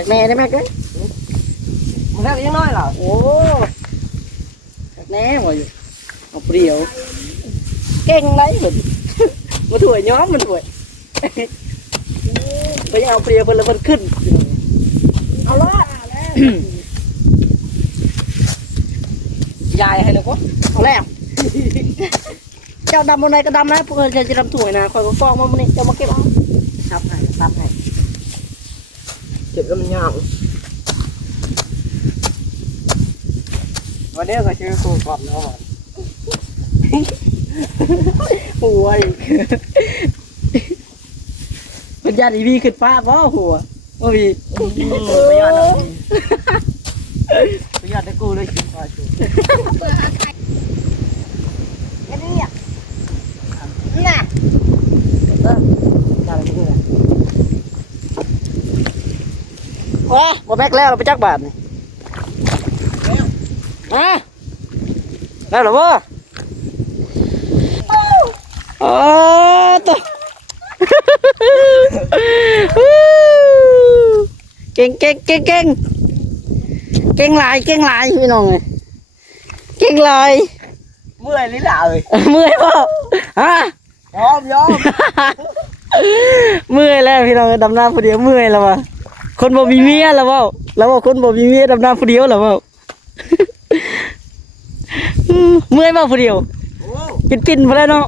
จากแน่ได้ไหมกันมันได้ยังน้อยเหรอโอ้จากแน่หมดอยู่เอาเปรี้ยวเก่งไรเหมือนมาถ่วยย้อมมันถ่วยไปเอาเปรี้ยวเพิ่นแล้วเพิ่นขึ้นเอาละยายให้เลยก็เอาแล้วเจ้าดำบนไหนก็ดำนะเพื่อนจะดำถ่วยนะคอยก็ฟองมามันนี่เจ้ามาเก็บเอาทับให้เจ็บแล้วมันยาววันนี้ก็ชื่อครูกรอบเนาะหัวเป็นญาติอีวีขึ้นฟ้าเพราะหัวว่าวีประหยัดประหยัดได้กูเลยกินปลาชูเปิดหาไข่ไม่ได้อ่ะน่ะว้าบ่แม็กแล้วเราไปจักบาทนี่แล้วเหรอวะอ๋อตัวเก่งหลายพี่น้องเลยเก่งหลายเมื่อยลิ้นด่าเลยเมื่อยป่ะฮะยอมเมื่อยแล้วพี่น้องดำน้ำผู้เดียวเมื่อยแล้ววะคนบ่มีเมียแล้วว่าคนบ่มีเมียดำน้ำผู้เดียวแล้วว่าเมื่อยมาผู้เดียวปิ่นไปแล้วเนาะ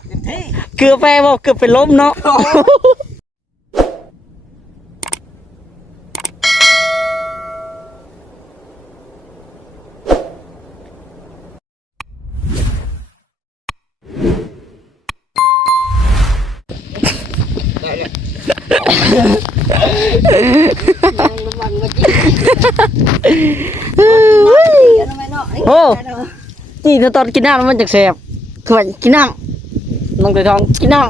เกือบไปว่าเกือบเป็นล้มเนาะโอ้นี่ตอนกินน้ำมันจะแสบคือว่ากินน้ำน้องไก่ทองกินน้ำ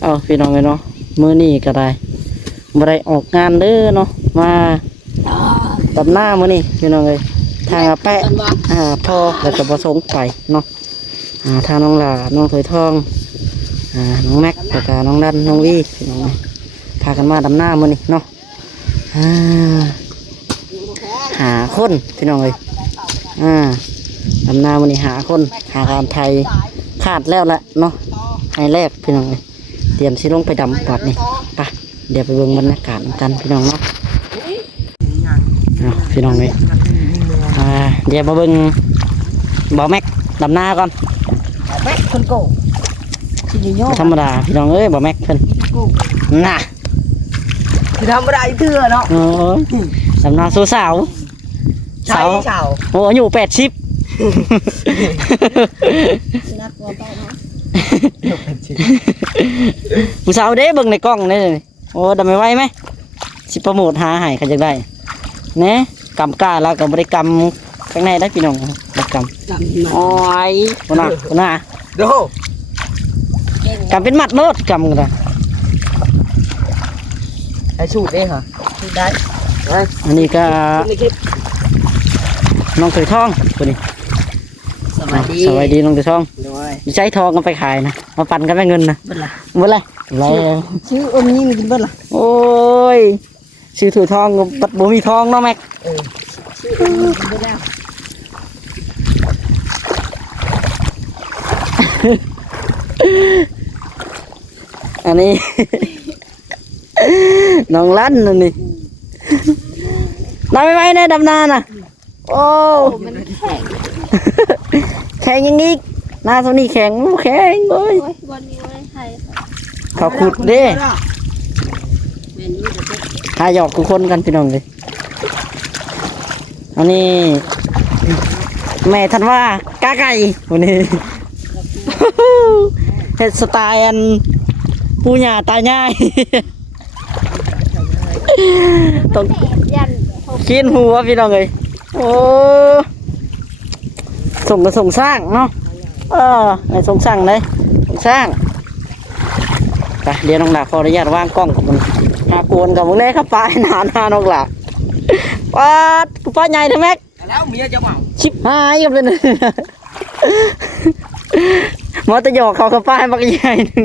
เอาพี่น้องเลยเนาะมื้อนี้ก็ได้บ่ได้ออกงานเด้อเนาะมาตัดหน้ามื้อนี้พี่น้องเลยทางแปะพ่อแล้วก็ประสงค์ไปเนาะทางน้องหลาน้องไก่ทองน้องแม็กแล้วก็น้องดันน้องวีพี่น้องพากันมาดำหน้ามื้อนี้เนาะหาคนพี่น้องเลยดำนาวันนี้หาคนหาการไทยขาดแล้วแหละเนาะให้แรกพี่น้องเลยเตรียมสิลงไปดำปัดนี่ไปเดี๋ยวไปเบิ่งบรรยากาศกันพี่น้องเนาะพี่น้องเลยเดี๋ยวมาเบิ่งบ่อแม็กดำนาก่อนแม็กคนโก้ธรรมดาพี่น้องเอ้ยบ่อแม็กเพิ่นน่ะคือธรรมดาอีกเถื่อเนาะดำนาสู้สาวโอ้อยู่80น่ากลัวไปเนาะผู้สาวเด้เบิ่งในกล้องนี่โอ้ดำไม่ไหวไหมสิโปรโมทหาให้เขาจะได้เนี่ยกำกล้าแล้วก็บริกรรมข้างในได้พี่น้องบริกรรมโอ้ยคนน่ะดูกำเป็นมัดโลดกำกันนะไอชูดได้เหรอชูดได้อันนี้ก็น้องเคยท่องตัวนี้สวัสดีน้องเคยท่องใช้ทองกันไปขายนะมาปั่นกันไปเงินนะเมื่อไรชื่ออมยิ่งกินเบิ้ลล่ะโอ้ยชื่อถือทองปัดบ่มีทองเนาะแม็กอันนี้น้องลั่นนี่ดำไม่ไหวนะดำนาน่ะโอ้มันแข็งยังงี้หน้าตัวนี้แข็งเลยเขาขุดเด้หาหยอกทุกคนกันพี่น้องเลยอันนี้แม่ท่านว่ากาไก่วันนี้เฮ็ดสไตล์อันผู้หญิงตายง่ายต้องกินหัวพี่น้องเลยโอ้ส่งก็ส่งสร้างเนาะในส่งสร้างเลยส่งสร้างไปเดี๋ยวน้องหลาขออนุญาตวางกล้องกับมึงหากวนกับมึงเลยครับป้าหนาน้องหลาป้ากูป้าใหญ่ทั้งแม็กแล้วเมียจะมาชิบหายกันเป็นมอตะหยอกเขากับป้าบักใหญ่หนึ่ง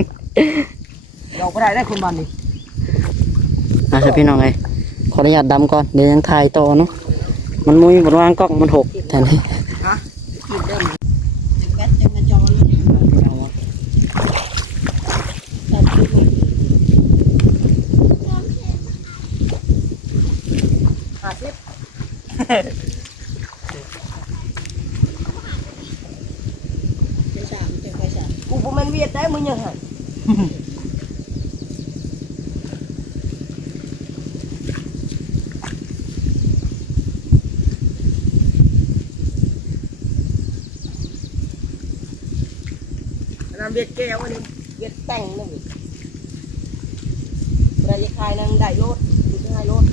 หยอกก็ได้คุณบันดิ พี่น้องเอ้ยขออนุญาตดำก่อนเดี๋ยวยังถ่ายต่อเนาะมันมุ้ยบนวางกล้องมันหกแทนที่กูบ่แม่นเวียดได้มึงยังไงน้ำเวียดแก้วอันนี้เวียดแต่งนึงรายคายนางได้รถดูได้รถ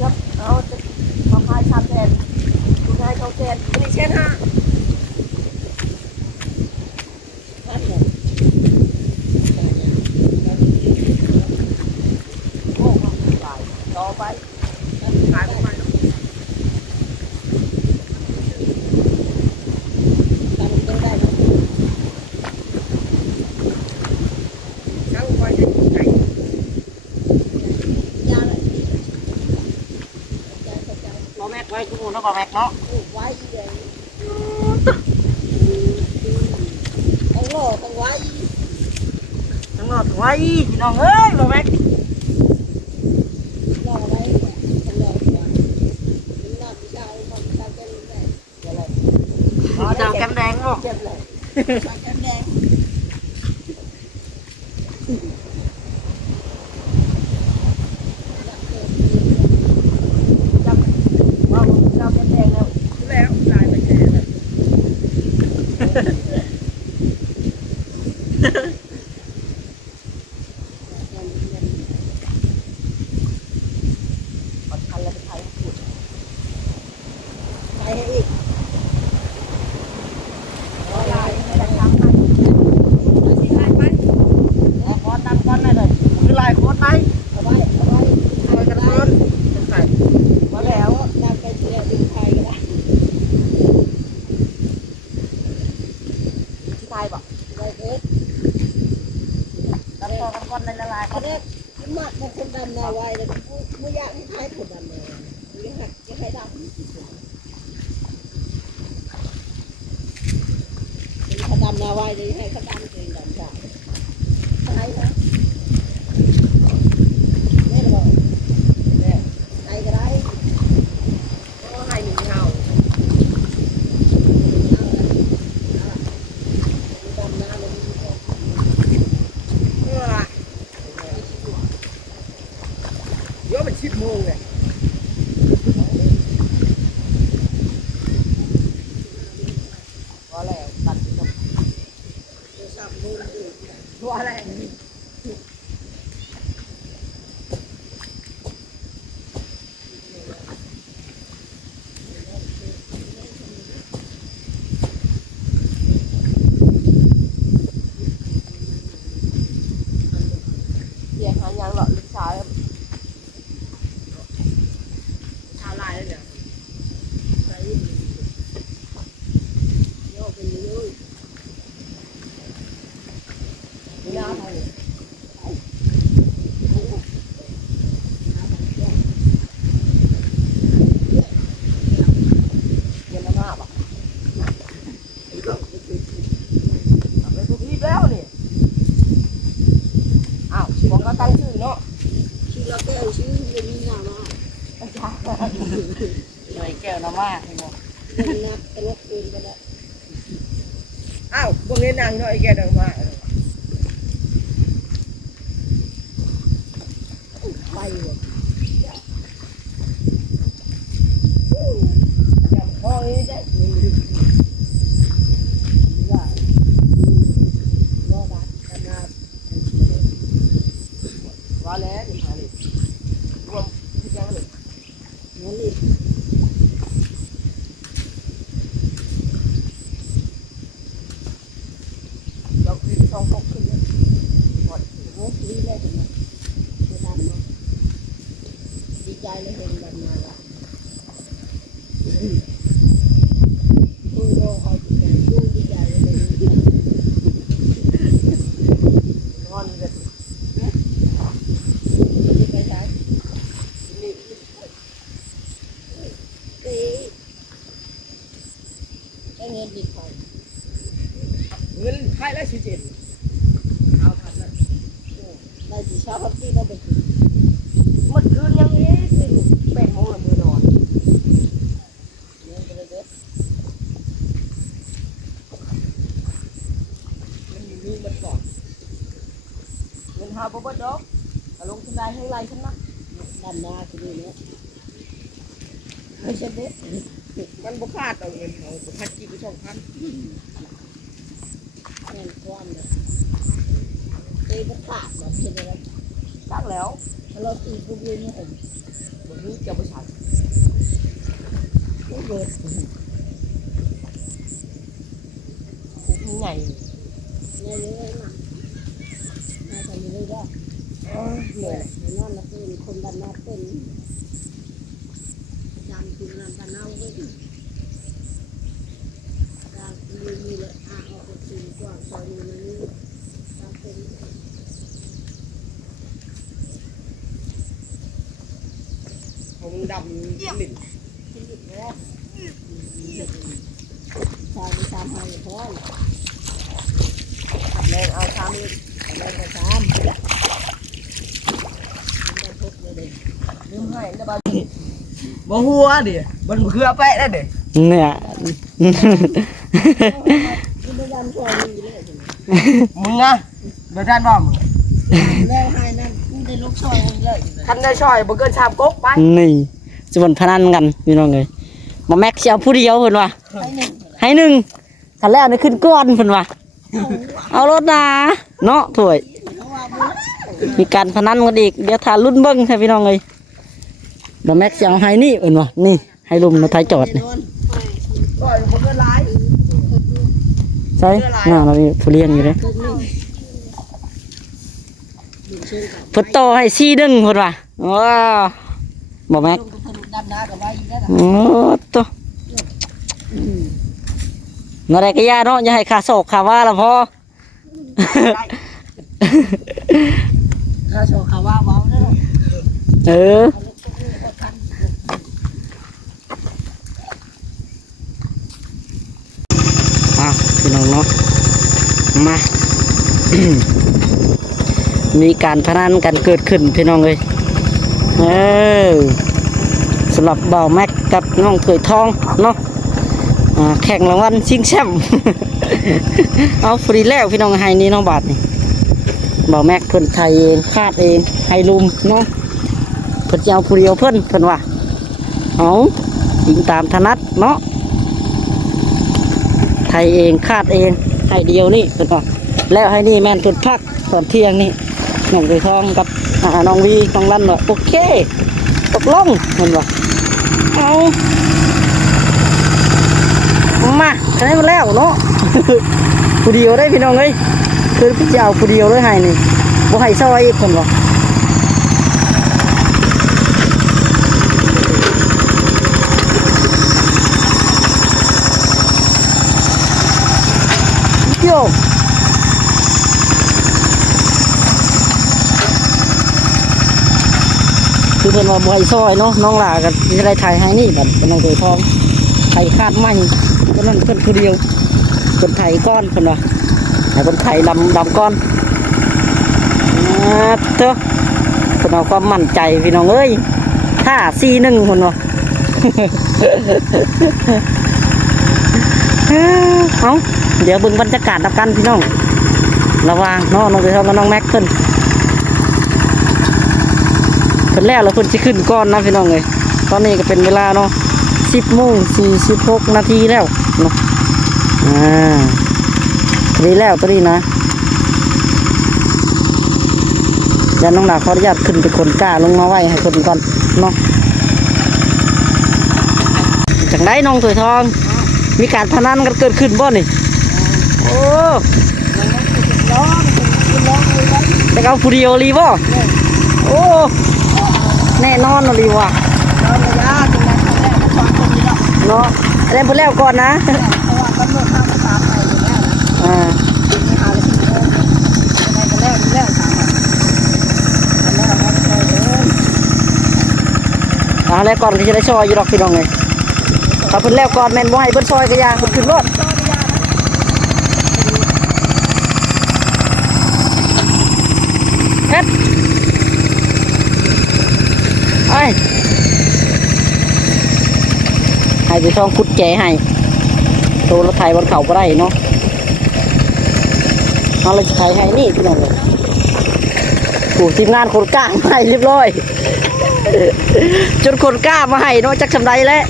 ครับเอามาพายชามแทนดูได้เขาแทนไม่ได้เช่นห้าต่อไปขายไปไหมช่างไฟจะไหนรอแม็กไว้กูนะรอแม็กเนาะไว้เลยต้องรอต้องไว้ต้องรอต้องไว้พี่น้องเอ้ยรอแม็กรอไว้ต้องรอก่อนถึงน้ำเจ้าความเจ้าแก้มแดงอะไรเจ้าแก้มแดงบ่แก้มแดงแก้มแดงว่าเจ้าแก้มแดงแล้วแล้วลายไปแค่เลยคันแล้วไปไทยพูดไทยให้อีกลายไม่ได้ทำให้สิลายไปแล้วคอตั้งก้อนได้เลยคือลายคอไหมเอาไว้กันเลยเป็นไก่มาแล้วนำไปเสียดึงไทยก็ได้ที่ไทยบอกได้เพชรตั้งก้อนในละลายเขาเนี่ยที่มากมันคนดำนาไว้แล้วไม่อยากให้ไทยคนดำนายังหักยังให้ดำเขาดำนาไว้เลยให้เขาดำเองดำจ้าไทยนะนี่เราบอกเนี่ยไทยก็ได้ก็ให้หนึ่งเท่าดำนาเลยเมื่อเยอะเป็น10 โมงเลยพอแล้วตัดจบ3 โมงพอแล้วเดี๋ยวหายังหรอลูกชายชาลายเลยเนี่ยใส่โยกเป็นเลยนี่นะไทยเย็นมากป่ะไปทุกที่แล้วนี่อ้าวของก็ตั้งชื่อเนาะชื่อเราแก้วชื่อเย็นหนามากเลยแก้วน้ำมากให้หมดนับตลกเกินไปแล้วอ้าวพวกนี้นางน้อยแก้วน้ำมากไปวะจำพ่อนี้ได้ว่าแล้วเดี๋ยวมาเลยรวมที่ยังเลยงั้นเลยเราคือ2 6ขึ้นเลยหมดโอ้ดีเลยถึงนะจะดำเนาะดีใจเลยเห็นดำนาละดูโลเอาดีใจดูดีใจเลยนอนเลย แล้วสิเจ็ดเอาพันแล้วได้สิเช้าพันที่เราไปมันคืนยังนี้สิ8 โมงละมือนอนเงินไปเลยเด้อมันมีมันก่อนเงินหาบ่เบิดดอกลงทุนได้ให้ไรขึ้นมาด้านหน้าคือนี่เนี่ยไม่ใช่เด็ดมันบุคาดเอาเงินเขาบุคาดกี่ไป2,000เงินความเนี่ยตีบุคาดแบบเป็นอะไรตั้งแล้วเราตีกูเรียนเนี่ยผมวันนี้จะไปฉันไม่เบิดกูไงเนี่ยเลยนะน่าจะมีเลยได้เหนื่อยนั่นนะคือคนบ้านนอกเป็นจำคือบ้านนอกเว้ยจำมีเลยออกไปซื้อกว่าซอยนี้จำเป็นผมดำหลิ่นแล้วชาวชามให้พอแรงเอาชามอีกแรงก็ชามลืมให้นะบ้าบ่หัวดิมันเครือแปะได้ดิ เนี่ย มึงอะเดี๋ยวด้านว่ามึงแล้วให้นั่นได้ลูกซอยมึงเลยท่านได้ซอยบ่เกิน3 ก๊กไป นี่จะบนพนันกันพี่น้องเลยมาแม็กสิเอาผู้เดียวเพิ่นว่าให้หนึ่งคันแรกนี่ขึ้นก้อนเพิ่นว่าเอารถนะเนาะถวยมีการพนันกันอีกเดี๋ยวทานรุ่นเบิ้งใช่พี่น้องเลยมาแม็กสิเอาให้นี่เพิ่นว่านี่ให้ลุมรถไทยจอดนี่ ซอยบ่เกินหลาย ใช่น่าเรามีผู้เลี้ยงอยู่เลยเพิ่นโตให้ซี่ดึงเพิ่นว่าว้าวบ่แม็ก ดำนากับไว้ได้ โอ้ตัวนั่นแหละก็ย่าเนาะอย่าให้ขาโศกขาว่าละพอ ถ้าโชว์เขาว่าเว้าเด้อ เอออ่ะพี่น้องเนาะมา มีการพนันกันเกิดขึ้นพี่น้องเลยสำหรับบ่าวแม็กกับน้องเขยทองเนาะแข่งรางวัลชิงแชมป์ เอาฟรีแล้วพี่น้องให้นี่น้องบาทนี่บ่าวแม็กคนไทยเองคาดเองให้ลุมเนาะเพิ่นจะเอาผู้เดียวเพิ่นว่าเอายิงตามถนัดเนาะไทยเองคาดเองให้เดียวนี่เพิ่นว่าแล้วให้นี่แม่นจุดพักตอนเที่ยงนี่น้องเขยทองกับน้องวีน้องลั่นว่าโอเคตกลงเพิ่นว่าเอามาคะแนนมาแล้วเนาะ ผู้เดียวได้พี่น้องเอ้ยคือพี่จะเอาผู้เดียวเลยให้นี่บ่ให้ซอยอีกคนบ่โยคือเพิ่นว่าบ่ให้ซอยเนาะน้องหลาก็จะได้ถ่ายให้นี่บัดเป็นน้องเขยทองไทยคาดไม่ก็นั่นเพิ่นผู้เดียวคนไทยก้อนคนว่าให้คนไทยดำก้อนเถอะคนเอาความมั่นใจพี่น้องเอ้ยถ้า4-1คนว่า เอาเดี๋ยวเบิ่งบรรยากาศนับกันพี่น้องระวังน้องไปทำกับน้องแม็กเพิ่นแล้วเราเพิ่นสิขึ้นก้อนนะพี่น้องเลยตอนนี้ก็เป็นเวลาเนาะ10:46 นาทีแล้วเนาะดีแล้วตัวนี้นะเดี๋ยวน้องดาขออนุญาตขึ้นไปคนกล้าลงมาไว้ให้คนก่อนเนาะจากไหนน้องถวยทองมีการพนันกันเกิดขึ้นบ่นี่โอ้จะเอาผู้เดียวรีบ่โอ้แน่นอนเลยว่ะเนาะเล่นไปแล้วก่อนนะแล้วก่อนที่จะได้ซอยอยู่ดอกพี่น้องเลยถ้าเพิ่นแล้วก่อนแม่นบ่ให้เพิ่นซอยก็ยาเพิ่นขึ้นรถ ให้ไปช่องคุดแกให้โตรถไถบนเขาก็ได้เนาะเอาเลยไถให้นี่พี่น้องเลยผู้ทีมงานคนกล้ามาให้เรียบร้อยจนคนกล้ามาให้เนาะจักสำไรแล้ว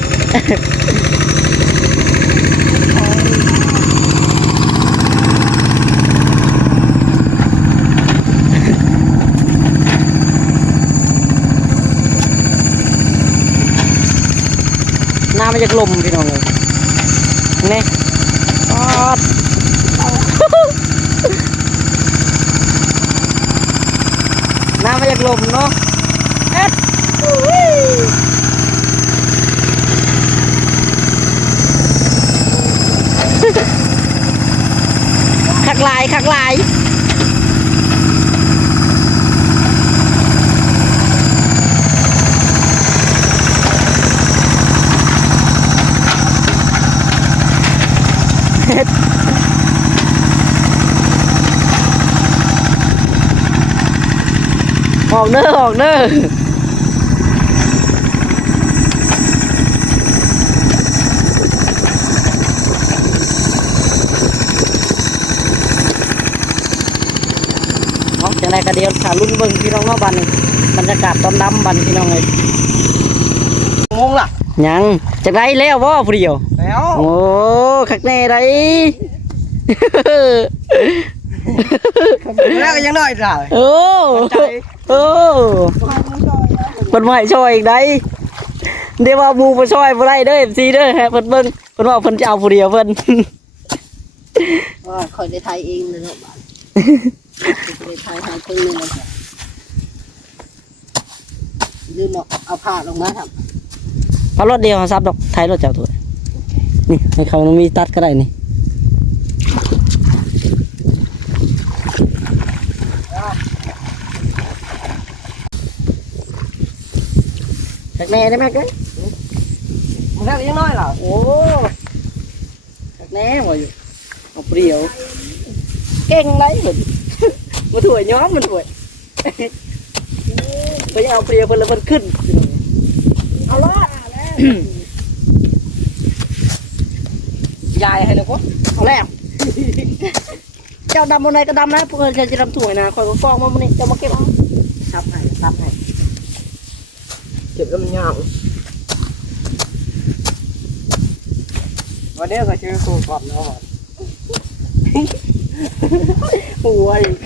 น้ำมันจะกลมพี่น้องเลยนี่ปอดน้ำมันจะกลมเนาะเอ็ดคักลายคักลายออกเด้อออกเด้อจังไรกระเดียวขารุ่นเบิ้งพี่น้องเนาะบันนี่บรรยากาศตอนดำบันพี่น้องเลย งงล่ะ ยังจังไรแล้วบ่ผู้เดียว แล้ว โอ้คักแน่ไร แล้วก็ยังน้อยจ้ะ โอ้โอ้คนใหม่ช่วยอีกได้เดี๋ยวว่าบูมาช่วยบ่ได้เด้อ FC เด้อฮะเพิ่นเบิ่งเพิ่นว่าเพิ่นจะเอาผู้เดียวเพิ่น ว่าคอยในไทยเองเลยเนาะบ้านในไทยหายคนหนึงเลยลืมเอาผ้าลงมาทำ เอารถเดียวซับดอกไทยรถเจ้าตัวนี่ให้เขามีตัดก็ได้นี่จักแน่ได้ไหมกัน มันแล้วก็ยังน้อยล่ะ โอ้จักแน่ว่าอยู่เอาเปรี้ยวเก่งไรเหมือนมาถวยย้อมมันถวยไปเอาเปรี้ยวเพิ่นแล้วเพิ่นขึ้นเอาละ ยายให้เลยก็ เอาแล้วเจ้าดำบนไหนก็ดำนะเพื่อนจะดำถ่วยนะคอยก็ฟ้องมาบนนี้จะมาเก็บเอาซับให้ซับให้ เก็บแล้วมันยากวันนี้ก็ชื่อครูกอบเนาะ หัวอีก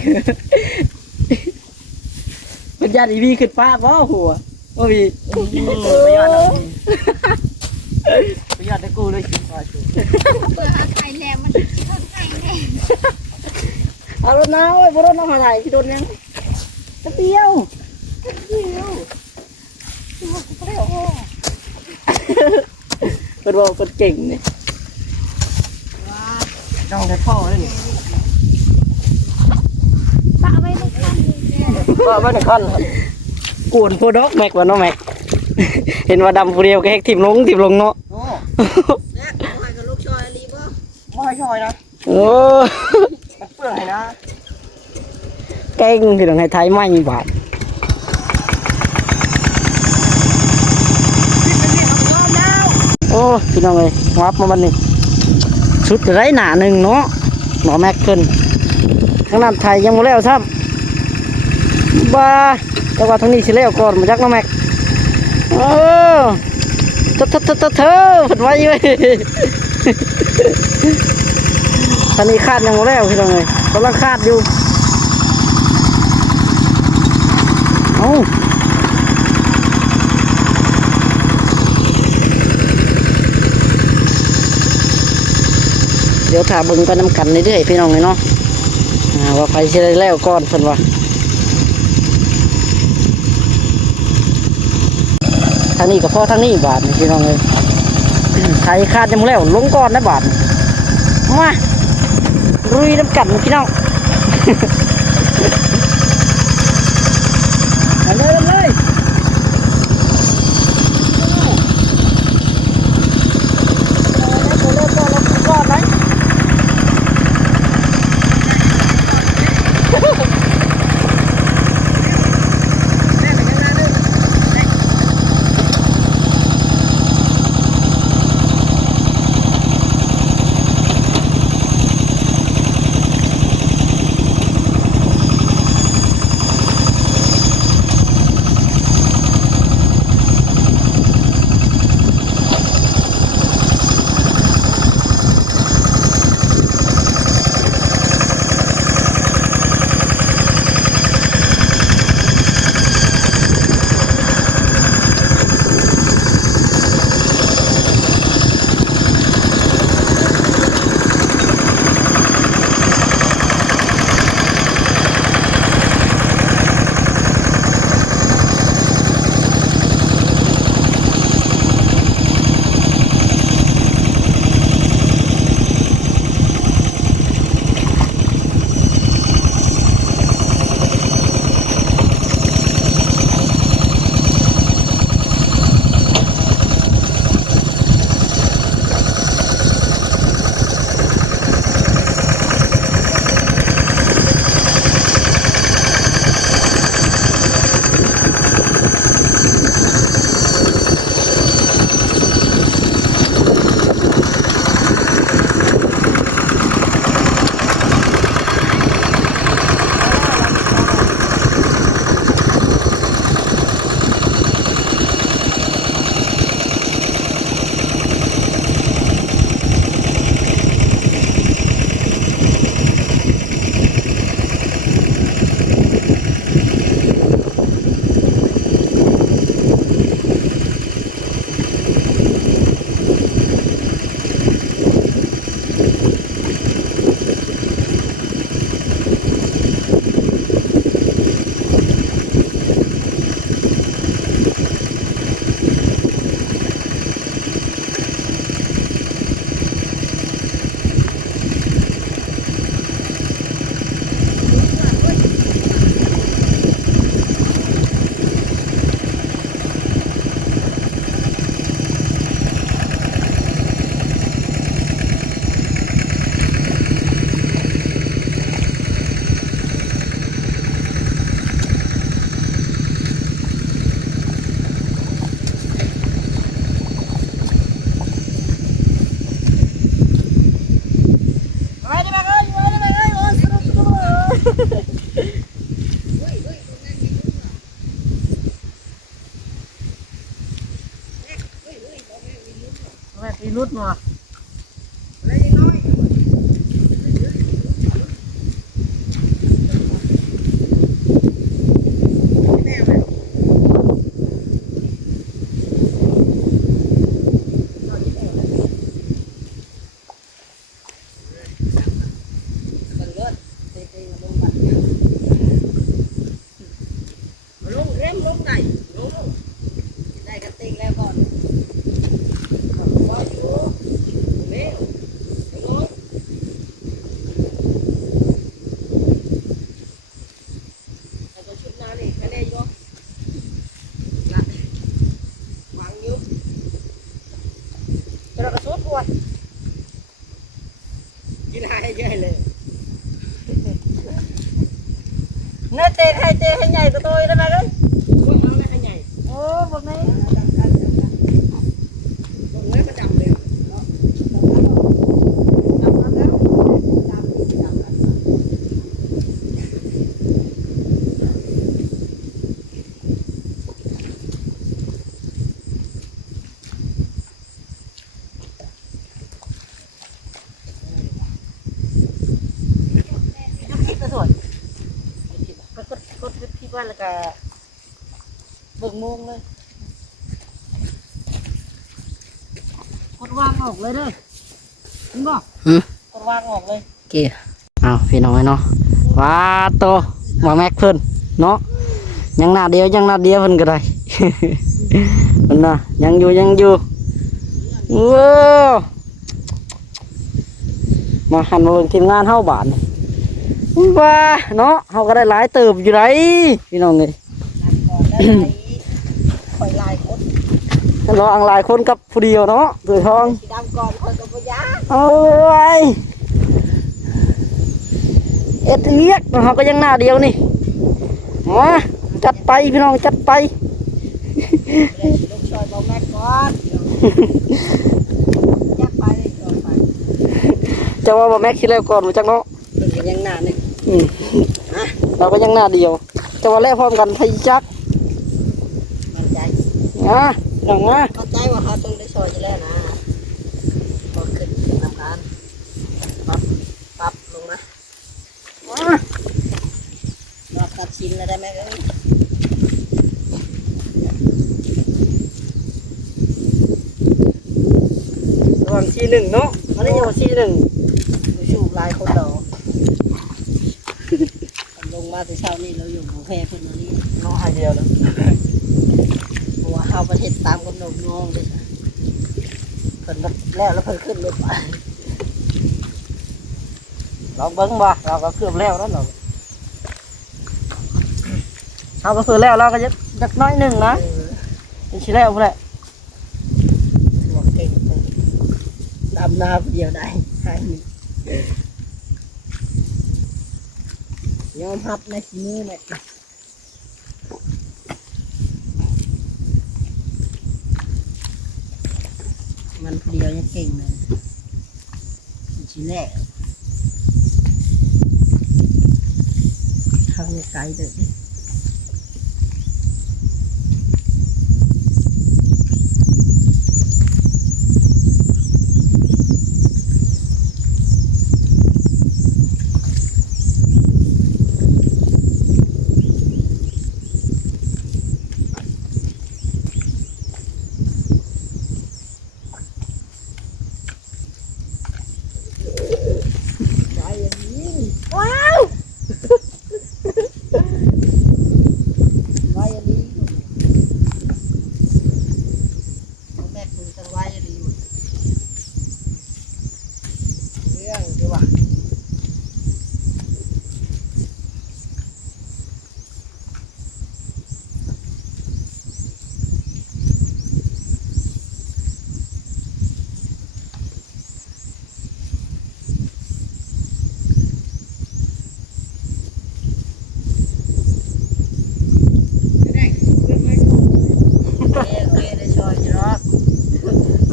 เป็นญาติอีวีขึ้นฟ้าบ่หัวว่าวี ประหยัดนะประหยัดได้กูเลยกินปลาชู เบื่อหาไข่แหลมมันทนไข่แน่ เอารถน้าโอ้ยบ่รถน้าหาไหนที่โดนยังกระเตียวเป็นว่าเป็นเก่งนี่ จ้องแต่พ่อเลยนี่ ปะไว้ในคันนี่แหละ ก็ไม่ได้ขั้น กวนโพดอกแม็กว่าน้องแม็ก เห็นว่าดำผู้เดียวก็แฮกทิมลงเนาะ โอ้ เนี่ยเอาให้กับลูกชอยรีบ่ ไม่ให้ช่อยนะ โอ้ มันเปลือกให้นะ เก่งพี่น้องให้ไทยไม่มีบาทโอ้พี่น้องเอ้ยวับมาบันนี้ชุดไรหนาหนึ่งเนาะหนอแม็กขึ้นข้างหน้าไทยยังไม่แล้วซ้ำบ้าแต่ว่าทางนี้สิแล้วก่อนมาจักน้องแม็กเออเธอผดไว้ไว้ตอนนี้คาดยังไม่แล้วพี่น้องเอ้ยกำลังคาดอยู่เอาเดี๋ยวถาเบิ่งไปนำกันเรื่อยๆพี่น้องเลยเนาะว่าไฟสิได้แล้วก่อนเพิ่นว่าทางนี้ก็พอทางนี้บาทนี่พี่น้องเลยไทยคาดยังบ่แล้วลงก่อนนะบาทมาลุยน้ำกันพี่น้อง เอาเลยเอาเลยก่อนไหม รุดมา ลุงเร่มลุงไหนลุงได้กระติงแล้วก่อนว่าอยู่เร็วลุงแต่ตัวชุดนั้นนี่แค่นี้อยู่ละวางอยู่ เรากระสุนปวด กินให้เยอะเลย เนื้อเตะให้ใหญ่ตัวโตได้ไหมเลย พูดเอาเลยให้ใหญ่ โอ้แบบนี้ ตรงนี้มันดำเลยเนาะดำแล้วดำแล้วคิดสวยกดพี่ว่าแล้วก็เบิ่งมุงเลยกดวางออกเลยเด้อเห็นบ่กดวางออกเลย โอเคเอาพี่น้องเนาะว้าโตมาแม็กเพิ่นเนาะยังหน้าเดียวเพิ่นก็ได้ เพิ่นน่ะยังอยู่ว้าวมาหันมาเบิ่งทีมงานเฮาบาดนี่ว้าเนาะเฮาก็ได้หลายเติบอยู่ไดพี่น้องเอ้ย ก่อนได้ไหมคอยลายคด ถ้าเราอังหลายคนกับผู้เดียวเนาะตัวทอง สีดำก่อนคอยกับพยา เอาไว้เอ็ดเรียกเขาก็ยังหน้าเดียวนี่มาจัดไปพี่น้องจัดไป ลูกชอยบอกแม่ก่อนยักไปก่อนไป จะว่าบ่แม็กคิดแล้วก่อนรู้จักเนาะ เป็นยังหน้านี่ อืมเราก็ยังหน้าเดียวจะว่าแล้วพร้อมกันพยจัก มันใจ นะน้องนะ เข้าใจว่าเขาต้องได้ชอยอยู่แล้วนะพอขึ้นทำการปรับลงนะ มา รอบตัดชิ้นแล้วได้ไหมเอ้ย ระหว่างทีหนึ่งเนาะอันนี้อยู่ทีหนึ่ง ดูชูลายคนดอกลงมาแต่เช้านี่เราอยู่บุฟเฟ่คนนี้ เนาะไอเดียวแล้ว เพราะว่าเขาประเทศตามกำหนดน้องเลยเพิ่นแล้วเพิ่นขึ้นรถไป เราเบิ้งบ่เราก็เกือบแล้วแล้วเราเราก็คือแล้วเราก็ยักน้อยหนึ่งนะเป็นชิ้นแล้วพอแหละ บอกเก่งเลยดำนาเดียวได้ใช่นี่ยอมรับในสีมือเนี่ยมันเดียวยังเก่งเลยชิ้นแรกทางไกลเลย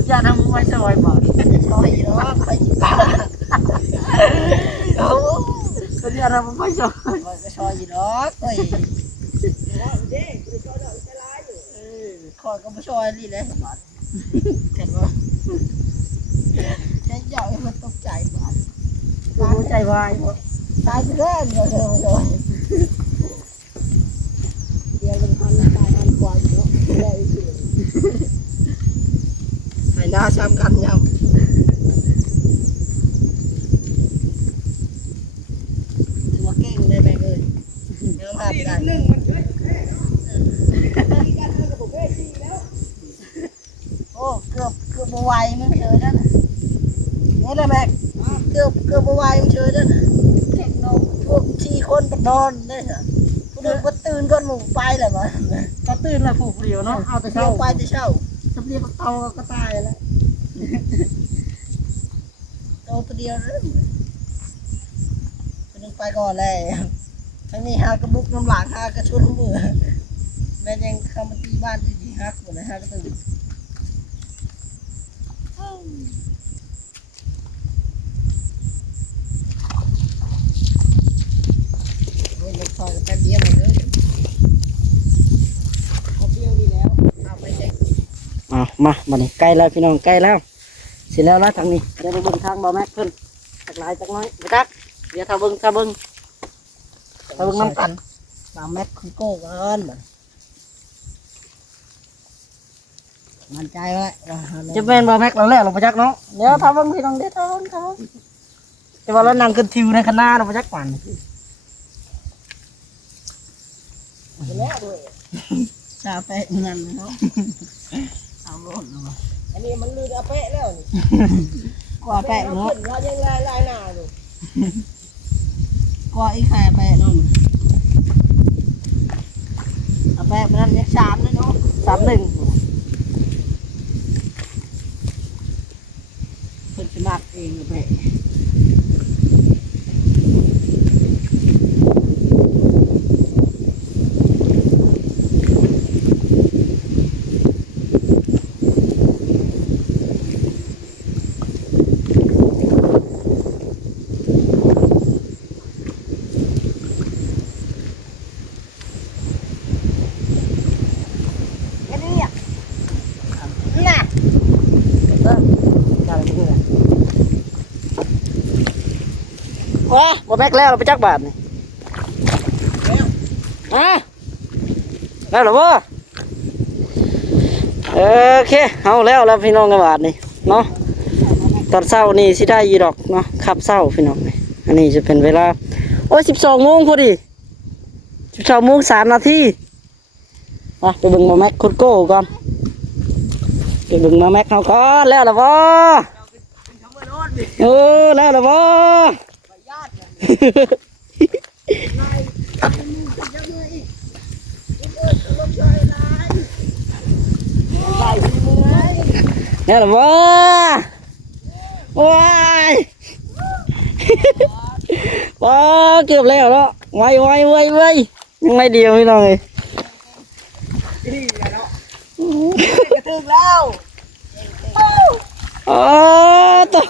อย่าทำไว้ซอยบ่ ซอยเนาะไปจิบ โอ้ก็อย่าทำไว้ซอย ก็ซอยเนาะเอ้ยคอยก็ไม่ซอยนี่แหละเห็นว่า ใจใหญ่มันตกใจบ้าน หัวใจวาย ตายไปเรื่อยเลยเดี๋ยวมันพันตายพันกว่าอยู่เนาะได้สิให้หน้าซ้ำกันยำถือว่าเก่งเลยแม่เอ้ยเดี๋ยวมาได้โอ้เกือบไหวมันเฉยนั่นนี่แหละแม่เกือบไหวมันเฉยนั่นเก่งนอนพวกที่คนก็นอนได้เหรอผู้เดินก็ตื่นก้อนหมูไปแหละมั้ง ก็ตื่นแล้วผูกเดียวเนาะเอาแต่ เช้า เช้า ไปแต่เช้าสำเร็จเตาก็ตายแล้วโตตัวเดียวเลยคนนึงไปก่อนเลยทั้งนี้หากระบุกน้ำหลังหากระชุนมือแม่ยังเข้ามาตีบ้านดีๆฮักหมดเลยฮักก็ตื่นโอ้ยลูกคอยแป๊บเดียวเลยเอาเดียวดีแล้วเอาไปเช็ค มาบัดนี้ใกล้แล้วพี่น้องใกล้แล้วสิแล้วละทางนี้เดี๋ยวไปเบิ่งทางบ่แม็กเพิ่นจักหลายจักน้อยไปจักเดี๋ยวถ้าเบิ่งน้ำกัน บางแม็กคุณโก้กันมันใจไว้ จะเป็นบ่แม็กเราแล้วลงไปจักเนาะเดี๋ยวถ้าเบิ่งพี่น้องเดี๋ยวถ้าเบิ่งจะว่าเรานั่งขึ้นทิวในคณะเราไปจักก่อน แล้วด้วยชาเป๊ะนั่นเนาะเอาโลดเนาะอันนี้มันลืออาเป๊ะแล้วนี่กว่าแปะเนาะเรายังลายหน้าอยู่กว่าอีกแค่แปะเนาะอาเป๊ะมันยัง3เลยเนาะ 31 เพิ่นสิมักเองอาเป๊ะน่ะ ว้าบ่แม็กแล้วเราไปจักบาทนี่แล้วเหรอบ่โอเคเอาแล้วพี่น้องกับบาทนี่เนาะตอนเช้านี่สิได้ยีดอกเนาะขับเช้าพี่น้องอันนี้จะเป็นเวลาโอ้ย12 โมงพอดี12 โมง 3 นาทีไปเบิ่งมาแม็กคุดโก้ก่อนไปเบิ่งมาแม็กเขาก่อนแล้วเหรอบ่แล้วเหรอบ่ นี่แหละว้าว้ายว้าเกือบแล้วเนาะไวยังไม่เดียวพี่น้องเลย กระทึกแล้ว อ๋อตัว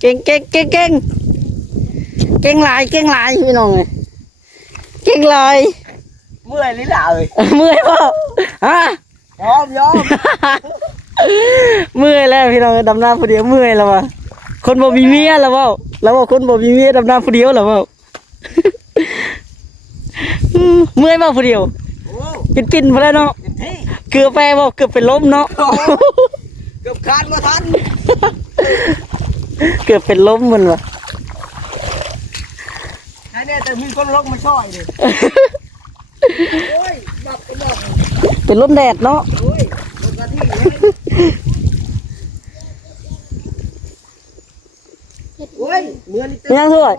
เก่งหลายพี่น้องเลยเก่งหลาย เมื่อยลิ้นหล่าเลย เมื่อยเปล่าฮะ ยอม เมื่อยแล้วพี่น้องดำน้ำผู้เดียวเมื่อยแล้ววะคนบ่มีเมียแล้วเปล่าแล้วว่าคนบ่มีเมียดำน้ำผู้เดียวแล้วเปล่า เมื่อยมากผู้เดียว โอ้ ปิ่นไปแล้วเนาะ เต็มที่ เกือบไปบ่เกือบเป็นล้มเนาะ เกือบขาดมาทัน เกือบเป็นล้มมันวะ ใช่เนี่ยแต่มีคนลกมาช่วยดิโอ้ยบักก็บอก เป็นล้มแดดเนาะ โอ้ยรถกระที่เลยโอ้ยเมื่อนี่ ยังสวย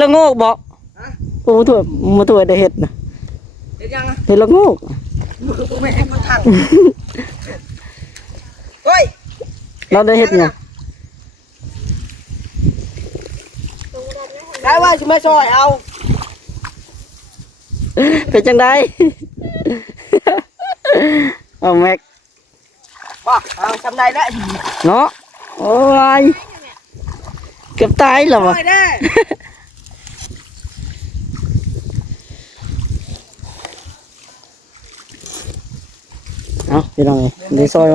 ละโงกบอกโอ้ถวยมาถวยได้เห็ดนะ เดี๋ยวยังอ่ะ เห็ดละโงก มือกูไม่ให้มันทังเฮ้ย เราได้เห็ดเนี่ย ได้ว่าจะไม่ช่วยเอา เป็นจังได เอาแม็ก ป่ะเอาทำได้ได้ เนาะโอ้ยเกือบตายแล้ววะ ช่วยได้ เอา เอาพี่น้องเลยเดี๋ยวซอย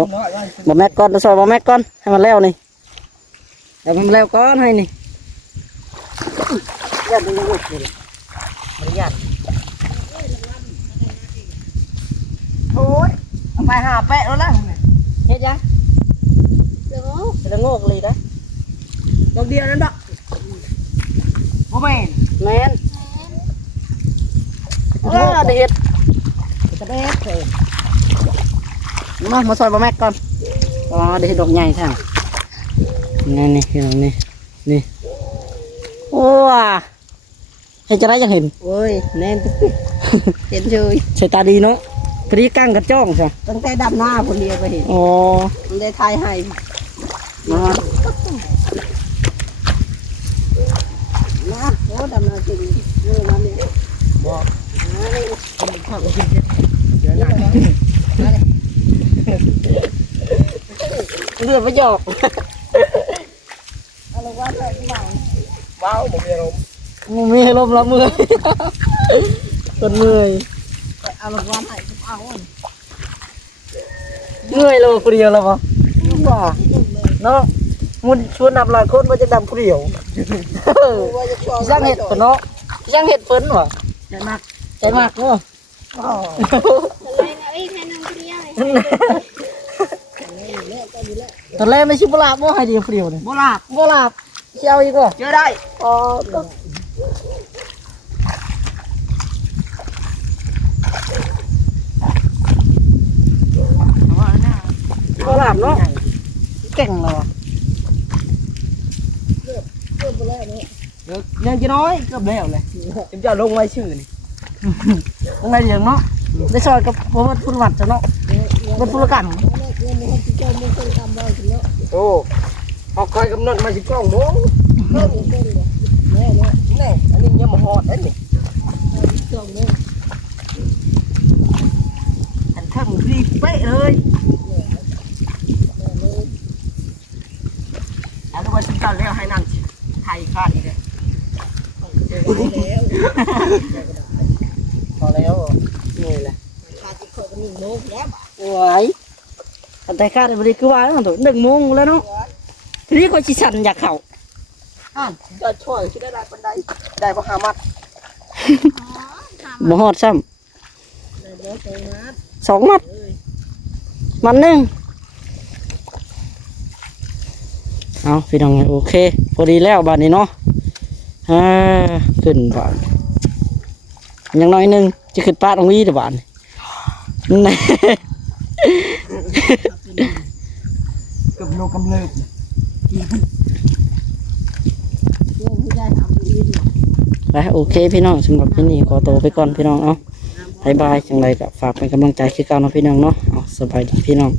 บ่แม็กก่อนเดี๋ยวซอยบ่แม็กก่อนให้มันแล้วนี่เดี๋ยวมันแล้วก่อนให้นี่ ยันมันยังอยู่เลยมันยันโอ้ยไปหาแปะแล้วล่ะเฮ็ดยัง เดี๋ยว เป็นโงกเลยนะดอกเดียวนั่นดอกบ่แม่น แม่นเดี๋ยวเฮ็ด กระเด็ดเลย มาซอยบ่แม็กก่อนอ๋อเดี๋ยวเฮ็ดดอกใหญ่ท่านนี่พี่น้องนี่โอ้เฮ็ดจะได้จังเห็น โอ้ยแน่นตุ๊กเห็นเลย ใช้ตาดีเนาะพอดีกั้งกระจ้องใช่ ตั้งแต่ดำหน้าคนเดียวไปเห็น อ๋อ มันได้ทายให้ มา นะโอ้ดำหน้าจริงนี่มันนี่บอกข้าวกินเดี๋ยวนะ เลือดไม่หยอก เอาละว่าใส่กระเป๋าว้าวผมมีอารมณ์ มึงมีลมละเมื่อยคนเมื่อย เอาละว่าใส่กระเป๋า เมื่อยเลยคนเดียวแล้วปะว่าเนาะมุนชวนนับหลายคนว่าจะดำคนเดียว ว่าจะชอบ ช่างเห็ดเนาะช่างเห็ดเพิ่นวะ ใจมาก ใจมากเนาะ อ๋อ อะไรนะไอ้แค่นึงเดียวเลย ตอนแรกไม่ชิบลาบว่าให้เดียวคนเดียวเนี่ย โบราณ บ่ลาบเชี่ยวอีกว่า เจอได้ อ๋อก็บ่ลาบเนาะเก่งเลยวะ ยังจะน้อยเกือบแล้วเลยจะลงไว้ชื่อนี่ ตรงไหนอย่างเนาะได้ซอยกับบ่ว่าผู้วัดจ้ะเนาะบ่ผู้ละกัน โอ้เอาคอยกำหนดมาสิบกล้องโมงแน่อันนี้ยังมาหอดอันนี้อันข้างรีบเป๊ะเลยอันนี้ว่าฉันตัดแล้วให้นั่งไทยคาดอีกเลย พอแล้วนี่แหละโอ้ยอันใดคาดบ่ได้คือว่าเนาะ1 โมงแล้วเนาะทีนี้ก็สิสั่นอยากเข้า จะช่วยคิดได้ปันไดได้พอหามัด บ่ฮอดซ้ำ2 มัดมันหนึงเอาพี่น้องโอเคพอดีแล้วบัดนี้เนาะขึ้นบ้านยังน้อยหนึงจะขึ้นป้าตรงนี้เด้อบ้านนี่ กับโลกำเริบ ไปโอเคพี่น้องสำหรับที่นี่ขอตัวไปก่อนพี่น้องเอาบายบายจังไรก็ฝากเป็นกำลังใจคือเก่าเนาะพี่น้องเนาะเอาสบายดีพี่น้อง